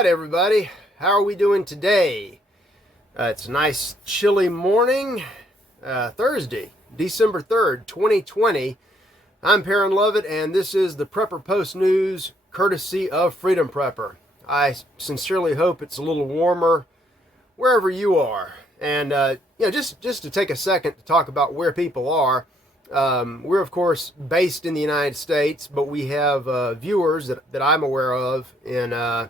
right, everybody. How are we doing today? It's a nice chilly morning, Thursday, December 3rd, 2020. I'm Perrin Lovett, and this is the Prepper Post News, courtesy of Freedom Prepper. I sincerely hope it's a little warmer wherever you are. And, just to take a second to talk about where people are. We're, of course, based in the United States, but we have viewers that I'm aware of in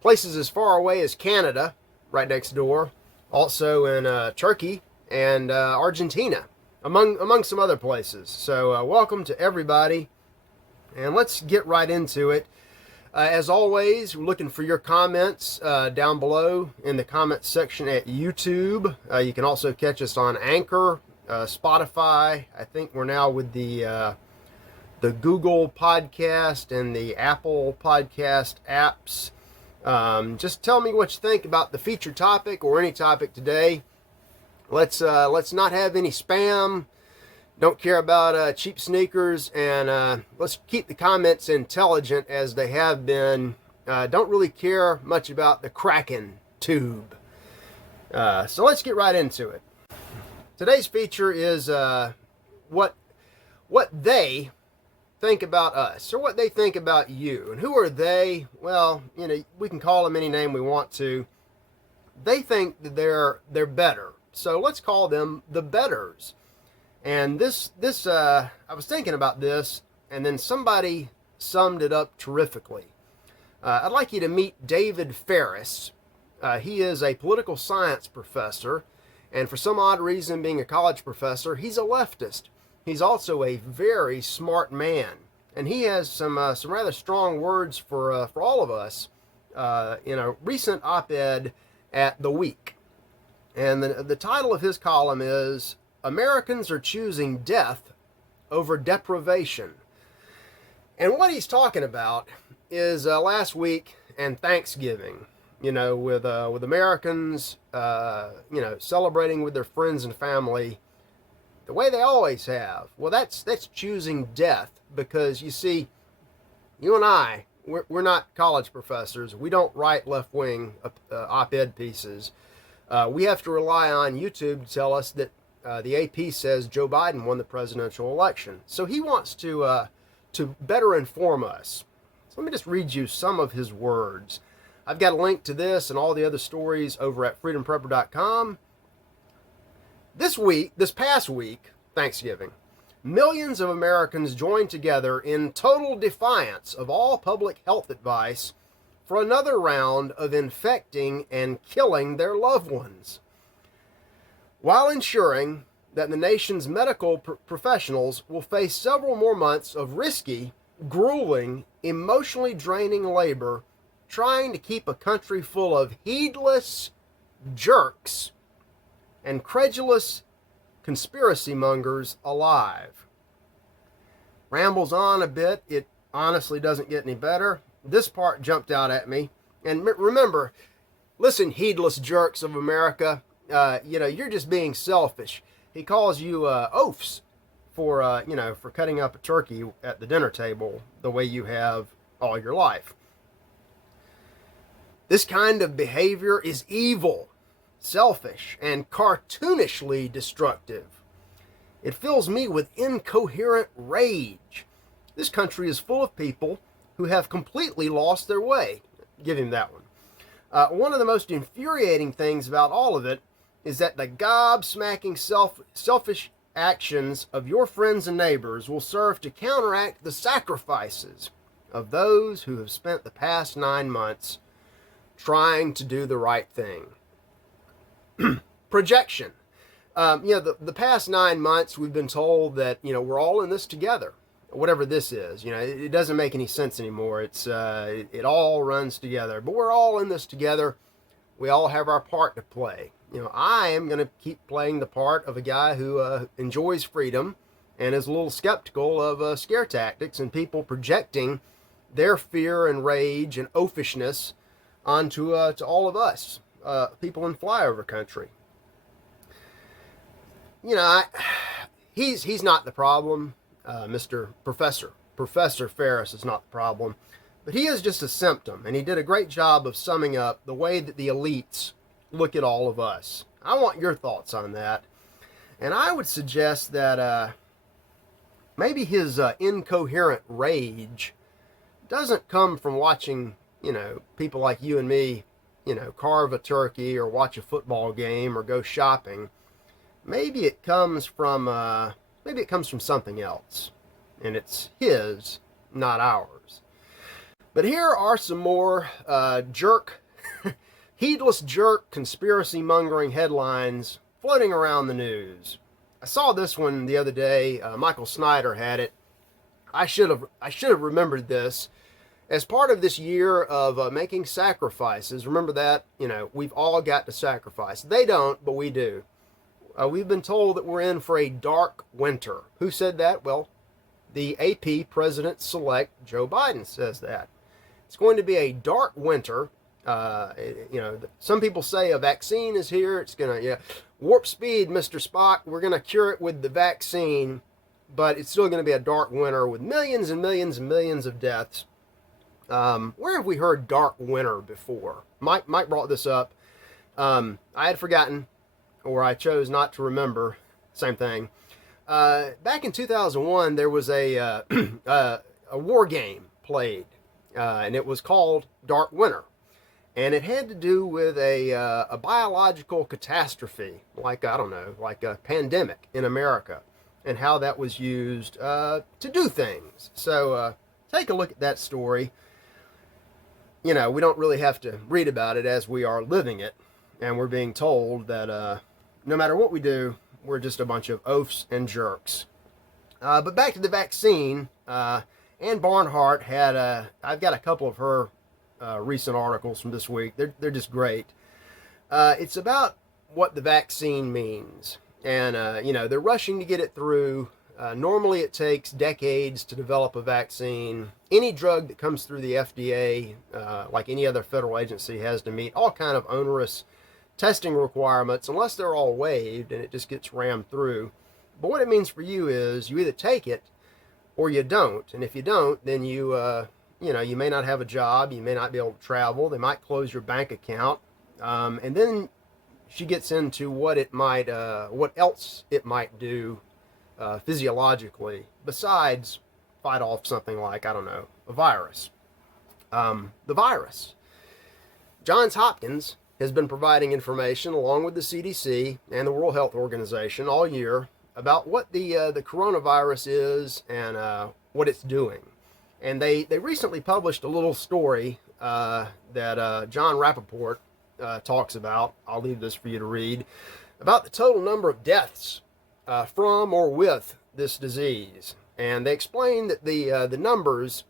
places as far away as Canada, right next door, also in Turkey and Argentina, among some other places. So welcome to everybody, and let's get right into it. As always, we're looking for your comments down below in the comments section at YouTube. You can also catch us on Anchor, Spotify. I think we're now with the Google Podcast and the Apple Podcast apps. Just tell me what you think about the featured topic or any topic today. Let's not have any spam. Don't care about cheap sneakers, and let's keep the comments intelligent as they have been. Don't really care much about the Kraken tube. So let's get right into it. Today's feature is what they think about us, or what they think about you. And who are they? Well, we can call them any name we want to. They think that they're better, so let's call them the betters. And this I was thinking about this, and then somebody summed it up terrifically. I'd like you to meet David Ferris. He is a political science professor, and for some odd reason, being a college professor, he's a leftist. He's also a very smart man, and he has some rather strong words for all of us in a recent op-ed at The Week. And the title of his column is "Americans Are Choosing Death Over Deprivation." And what he's talking about is last week and Thanksgiving, with Americans, celebrating with their friends and family the way they always have. Well, that's choosing death, because you see, you and I, we're not college professors. We don't write left-wing op-ed pieces. We have to rely on YouTube to tell us that the AP says Joe Biden won the presidential election. So he wants to better inform us. So let me just read you some of his words. I've got a link to this and all the other stories over at freedomprepper.com. This past week, Thanksgiving, millions of Americans joined together in total defiance of all public health advice for another round of infecting and killing their loved ones, while ensuring that the nation's medical professionals will face several more months of risky, grueling, emotionally draining labor trying to keep a country full of heedless jerks and credulous conspiracy-mongers alive. Rambles on a bit. It honestly doesn't get any better. This part jumped out at me. And remember, listen, heedless jerks of America, you're just being selfish. He calls you oafs for cutting up a turkey at the dinner table the way you have all your life. This kind of behavior is evil, selfish, and cartoonishly destructive. It fills me with incoherent rage. This country is full of people who have completely lost their way. Give him that one. One of the most infuriating things about all of it is that the gobsmacking selfish actions of your friends and neighbors will serve to counteract the sacrifices of those who have spent the past 9 months trying to do the right thing. Projection. The past 9 months we've been told that, we're all in this together. Whatever this is, it doesn't make any sense anymore. It all runs together, but we're all in this together. We all have our part to play. I am going to keep playing the part of a guy who enjoys freedom and is a little skeptical of scare tactics and people projecting their fear and rage and oafishness onto to all of us, people in flyover country. He's not the problem. Mr. Professor Ferris is not the problem. But he is just a symptom, and he did a great job of summing up the way that the elites look at all of us. I want your thoughts on that. And I would suggest that maybe his incoherent rage doesn't come from watching, people like you and me, carve a turkey or watch a football game or go shopping. Maybe it comes from something else, and it's his, not ours. But here are some more heedless jerk, conspiracy-mongering headlines floating around the news. I saw this one the other day. Michael Snyder had it. I should have remembered this. As part of this year of making sacrifices, remember that, we've all got to sacrifice. They don't, but we do. We've been told that we're in for a dark winter. Who said that? Well, the AP President-elect Joe Biden says that. It's going to be a dark winter. Some people say a vaccine is here. It's going to, warp speed, Mr. Spock. We're going to cure it with the vaccine, but it's still going to be a dark winter with millions and millions and millions of deaths. Where have we heard dark winter before? Mike brought this up. I had forgotten, or I chose not to remember. Same thing. Back in 2001, there was a war game played, and it was called Dark Winter. And it had to do with a biological catastrophe, like a pandemic in America, and how that was used to do things. So take a look at that story. We don't really have to read about it as we are living it, and we're being told that no matter what we do, we're just a bunch of oafs and jerks. But back to the vaccine. Ann Barnhart had I've got a couple of her recent articles from this week. They're just great. It's about what the vaccine means, and they're rushing to get it through. Normally it takes decades to develop a vaccine. Any drug that comes through the FDA, like any other federal agency, has to meet all kind of onerous testing requirements, unless they're all waived and it just gets rammed through. But what it means for you is you either take it or you don't. And if you don't, then you may not have a job, you may not be able to travel, they might close your bank account. And then she gets into what else it might do physiologically, besides fight off something like, a virus. The virus. Johns Hopkins has been providing information along with the CDC and the World Health Organization all year about what the coronavirus is and what it's doing. And they recently published a little story that John Rappaport talks about. I'll leave this for you to read, about the total number of deaths from or with this disease. And they explain that the numbers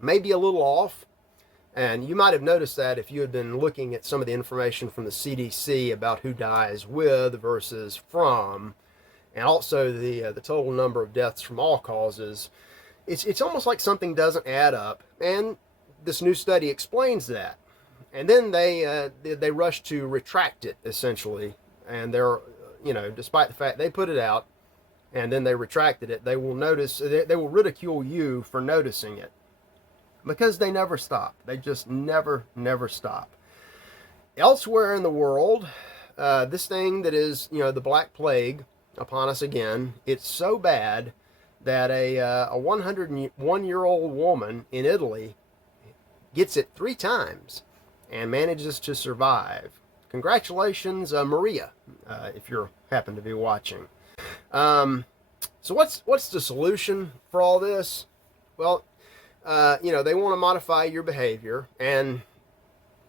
may be a little off. And you might have noticed that if you had been looking at some of the information from the CDC about who dies with versus from, and also the total number of deaths from all causes. It's almost like something doesn't add up, and this new study explains that. And then they rush to retract it, essentially. And they're, despite the fact they put it out and then they retracted it, they will ridicule you for noticing it, because they never stop. They just never stop. Elsewhere in the world, this thing that is, the Black Plague upon us again, it's so bad that a 101-year-old woman in Italy gets it 3 times and manages to survive. Congratulations, Maria, if you happen to be watching. So what's the solution for all this? Well, they want to modify your behavior, and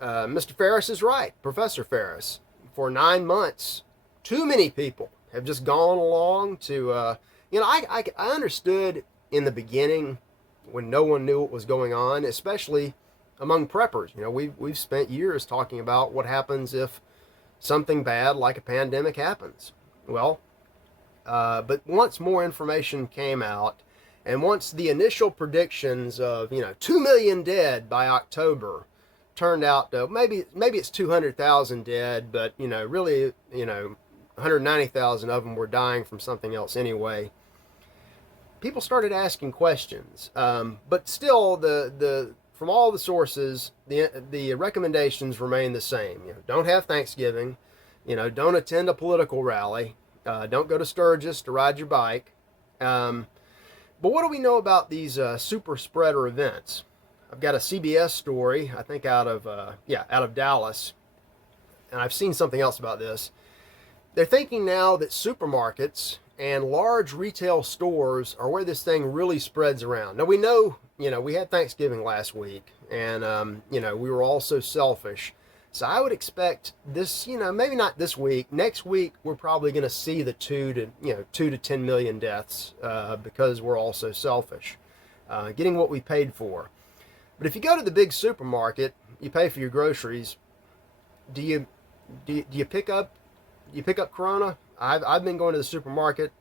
Mr. Ferris is right, Professor Ferris. For 9 months, too many people have just gone along to, I understood in the beginning when no one knew what was going on, especially among preppers. We've spent years talking about what happens if something bad like a pandemic happens. Well, but once more information came out, and once the initial predictions of 2 million dead by October turned out to maybe it's 200,000 dead, but really 190,000 of them were dying from something else anyway. People started asking questions, but still the from all the sources, the recommendations remain the same. Don't have Thanksgiving. Don't attend a political rally. Don't go to Sturgis to ride your bike. But what do we know about these super spreader events? I've got a CBS story, I think out of Dallas, and I've seen something else about this. They're thinking now that supermarkets and large retail stores are where this thing really spreads around. Now we know, we had Thanksgiving last week, and we were all so selfish. So I would expect this, maybe not this week. Next week, we're probably going to see the 2 to 10 million deaths because we're all so selfish, getting what we paid for. But if you go to the big supermarket, you pay for your groceries. Do you pick up Corona? I've been going to the supermarket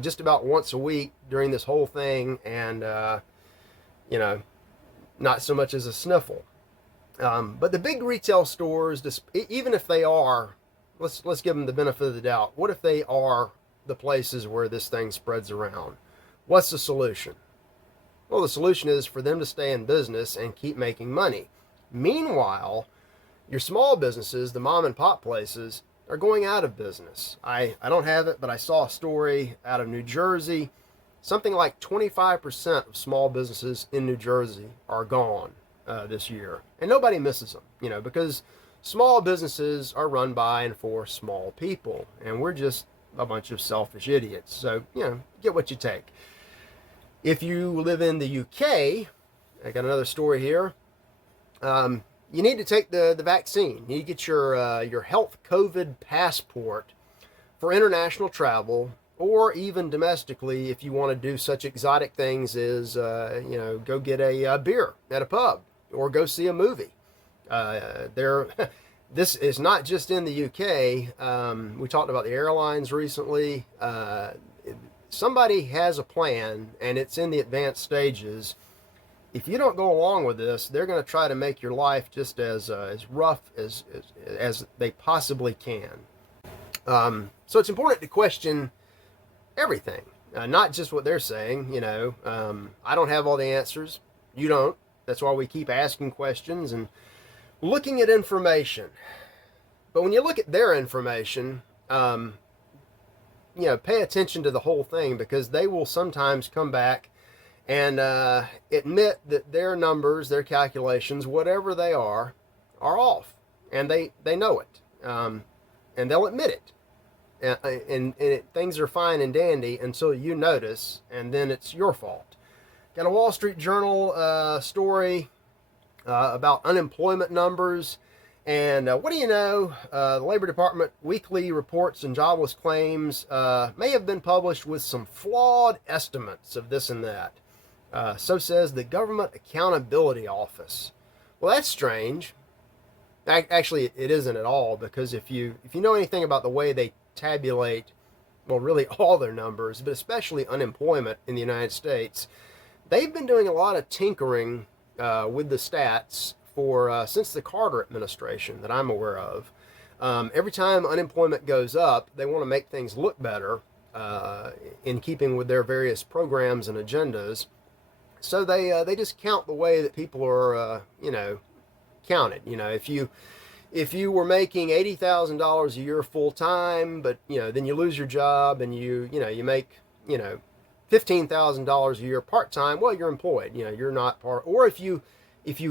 just about once a week during this whole thing, and not so much as a sniffle. But the big retail stores, even if they are, let's give them the benefit of the doubt. What if they are the places where this thing spreads around? What's the solution? Well, the solution is for them to stay in business and keep making money. Meanwhile, your small businesses, the mom and pop places, are going out of business. I don't have it, but I saw a story out of New Jersey. Something like 25% of small businesses in New Jersey are gone this year. And nobody misses them, because small businesses are run by and for small people. And we're just a bunch of selfish idiots. So, get what you take. If you live in the UK, I got another story here. You need to take the vaccine. You need to get your health COVID passport for international travel, or even domestically if you want to do such exotic things as, go get a beer at a pub or go see a movie. This is not just in the UK. We talked about the airlines recently. Somebody has a plan, and it's in the advanced stages. If you don't go along with this, they're going to try to make your life just as rough as they possibly can. So it's important to question everything, not just what they're saying. I don't have all the answers. You don't. That's why we keep asking questions and looking at information. But when you look at their information, pay attention to the whole thing, because they will sometimes come back and admit that their numbers, their calculations, whatever they are off. And they know it. And they'll admit it. And things are fine and dandy until you notice, and then it's your fault. Got a Wall Street Journal story about unemployment numbers. And what do you know? The Labor Department weekly reports and jobless claims may have been published with some flawed estimates of this and that. So says the Government Accountability Office. Well, that's strange. Actually, it isn't at all, because if you know anything about the way they tabulate, well, really all their numbers, but especially unemployment in the United States, they've been doing a lot of tinkering with the stats for since the Carter administration that I'm aware of. Every time unemployment goes up, they want to make things look better in keeping with their various programs and agendas. So they just count the way that people are, counted. If you were making $80,000 a year full time, but then you lose your job and you make $15,000 a year part time, well, you're employed. You're not part. Or if you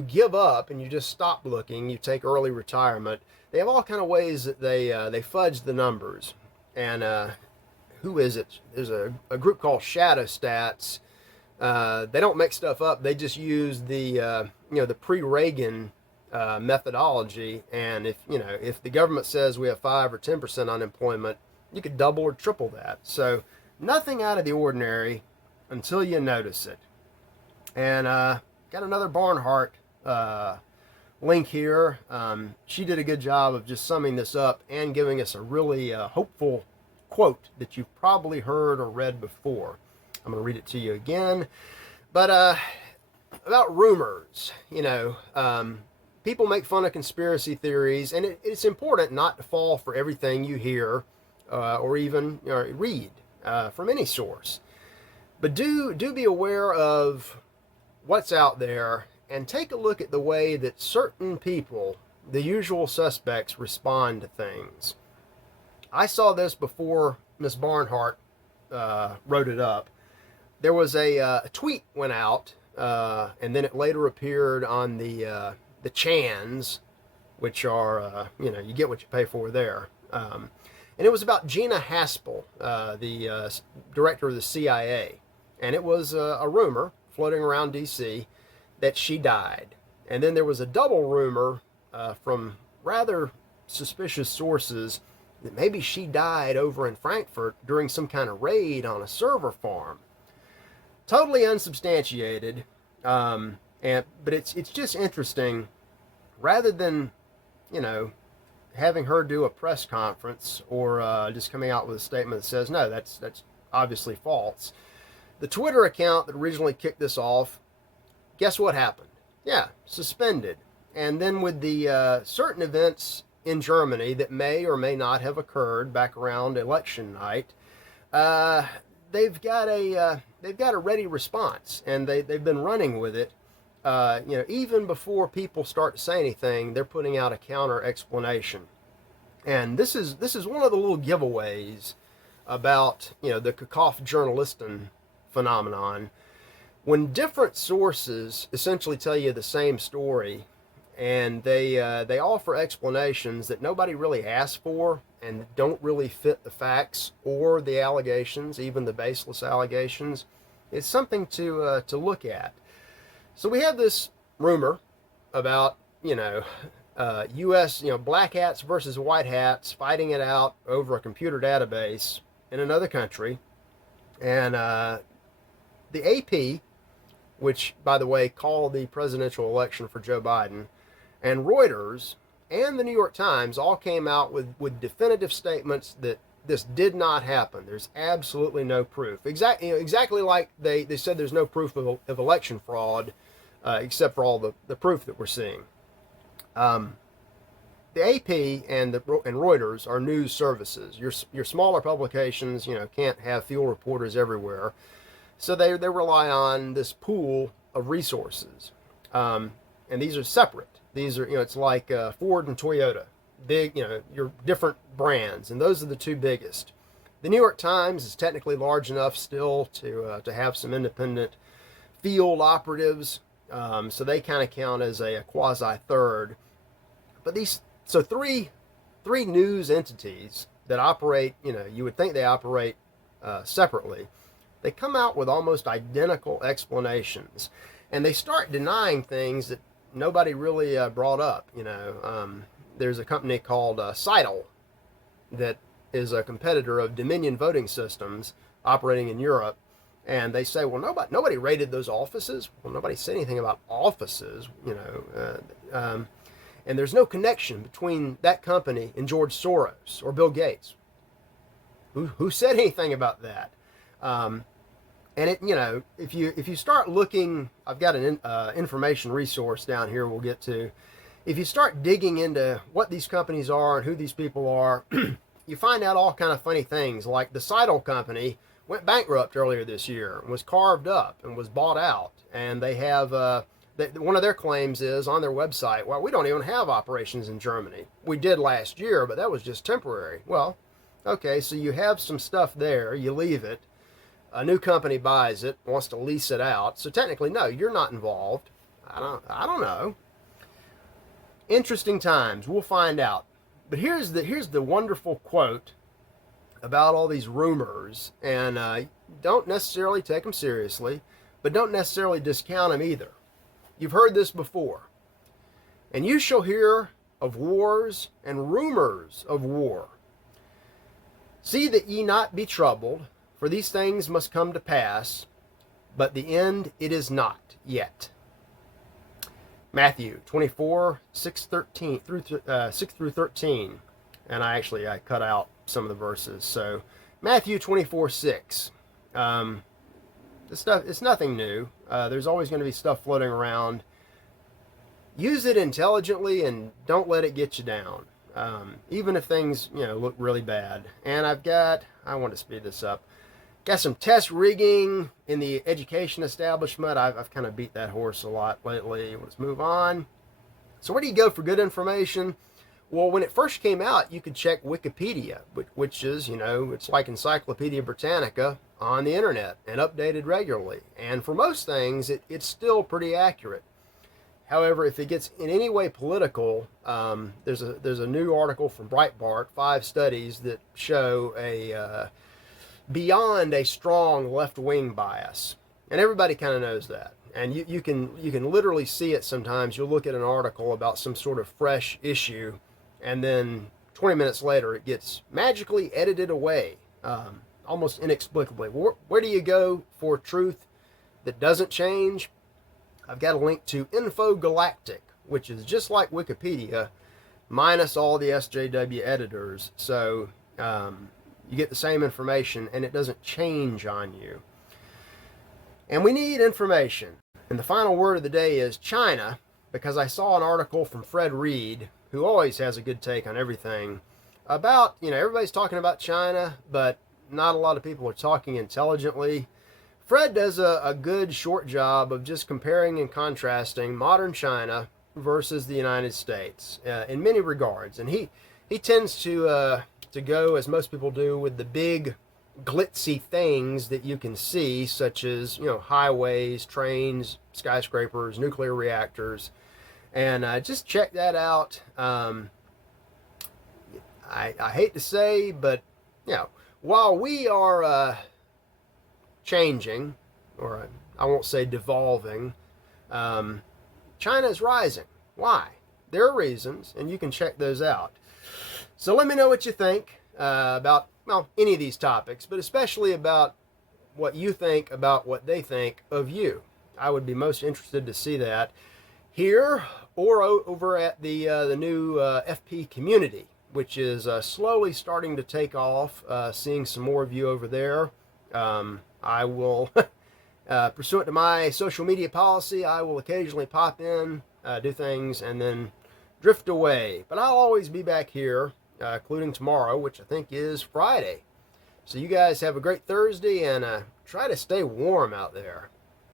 give up and you just stop looking, you take early retirement. They have all kind of ways that they fudge the numbers. And who is it? There's a group called Shadow Stats. They don't make stuff up. They just use the pre-Reagan methodology. And if the government says we have 5 or 10% unemployment, you could double or triple that. So nothing out of the ordinary until you notice it. And got another Barnhart link here. She did a good job of just summing this up and giving us a really hopeful quote that you've probably heard or read before. I'm going to read it to you again. But about rumors, people make fun of conspiracy theories, and it's important not to fall for everything you hear or even read from any source. But do be aware of what's out there, and take a look at the way that certain people, the usual suspects, respond to things. I saw this before Miss Barnhart wrote it up. There was a tweet went out, and then it later appeared on the Chans, which are, you get what you pay for there. And it was about Gina Haspel, the director of the CIA. And it was a rumor floating around D.C. that she died. And then there was a double rumor from rather suspicious sources that maybe she died over in Frankfurt during some kind of raid on a server farm. Totally unsubstantiated, but it's just interesting. Rather than, having her do a press conference or just coming out with a statement that says no, that's obviously false. The Twitter account that originally kicked this off, guess what happened? Yeah, suspended. And then with the certain events in Germany that may or may not have occurred back around election night, they've got a ready response, and they've been running with it. Even before people start to say anything, they're putting out a counter explanation. And this is one of the little giveaways about the cacophony journalistin phenomenon. When different sources essentially tell you the same story, and they offer explanations that nobody really asked for and don't really fit the facts or the allegations, even the baseless allegations, it's something to look at. So we have this rumor about U.S. black hats versus white hats fighting it out over a computer database in another country, and the AP, which by the way called the presidential election for Joe Biden, and Reuters and the New York Times all came out with definitive statements that this did not happen. There's absolutely no proof. Exactly like they said there's no proof of election fraud, except for all the proof that we're seeing. The AP and Reuters are news services. Your smaller publications, can't have field reporters everywhere, so they rely on this pool of resources, and these are separate. These are it's like Ford and Toyota, big your different brands, and those are the two biggest. The New York Times is technically large enough still to have some independent field operatives, so they kind of count as a quasi third. But three news entities that operate, you would think they operate separately. They come out with almost identical explanations, and they start denying things that nobody really brought up. There's a company called Seidel that is a competitor of Dominion Voting Systems operating in Europe, and they say, well, nobody raided those offices. Well, nobody said anything about offices, and there's no connection between that company and George Soros or Bill Gates. Who said anything about that? And if you start looking, I've got an information resource down here we'll get to. If you start digging into what these companies are and who these people are, you find out all kind of funny things. Like the Seidel company went bankrupt earlier this year and was carved up and was bought out. And they have one of their claims is on their website, well, we don't even have operations in Germany. We did last year, but that was just temporary. Well, okay, so you have some stuff there, you leave it. A new company buys it, wants to lease it out. So technically, no, you're not involved. I don't know. Interesting times. We'll find out. But here's the wonderful quote about all these rumors, and don't necessarily take them seriously, but don't necessarily discount them either. You've heard this before. And you shall hear of wars and rumors of war. See that ye not be troubled, for these things must come to pass, but the end it is not yet. Matthew 24, 6 through 13. And I cut out some of the verses. So Matthew 24, 6. This stuff, it's nothing new. There's always going to be stuff floating around. Use it intelligently and don't let it get you down. Even if things, look really bad. And I want to speed this up. Got some test rigging in the education establishment. I've kind of beat that horse a lot lately. Let's move on. So where do you go for good information? Well, when it first came out, you could check Wikipedia, which is, it's like Encyclopedia Britannica on the internet and updated regularly. And for most things, it's still pretty accurate. However, if it gets in any way political, there's a new article from Breitbart, 5 studies that show beyond a strong left-wing bias, and everybody kind of knows that. And you can literally see it sometimes. You'll look at an article about some sort of fresh issue, and then 20 minutes later it gets magically edited away, almost inexplicably. Where do you go for truth that doesn't change? I've got a link to Infogalactic, which is just like Wikipedia, minus all the SJW editors. So you get the same information, and it doesn't change on you. And we need information. And the final word of the day is China, because I saw an article from Fred Reed, who always has a good take on everything, about, everybody's talking about China, but not a lot of people are talking intelligently. Fred does a good short job of just comparing and contrasting modern China versus the United States in many regards. And he tends to go, as most people do, with the big glitzy things that you can see, such as highways, trains, skyscrapers, nuclear reactors, and just check that out. I hate to say, but while we are changing, or I won't say devolving, China is rising. Why? There are reasons, and you can check those out. So let me know what you think about any of these topics, but especially about what you think about what they think of you. I would be most interested to see that here or over at the new FP community, which is slowly starting to take off. Seeing some more of you over there. I will, pursuant to my social media policy, I will occasionally pop in, do things, and then drift away. But I'll always be back here, including tomorrow, which I think is Friday. So you guys have a great Thursday, and try to stay warm out there.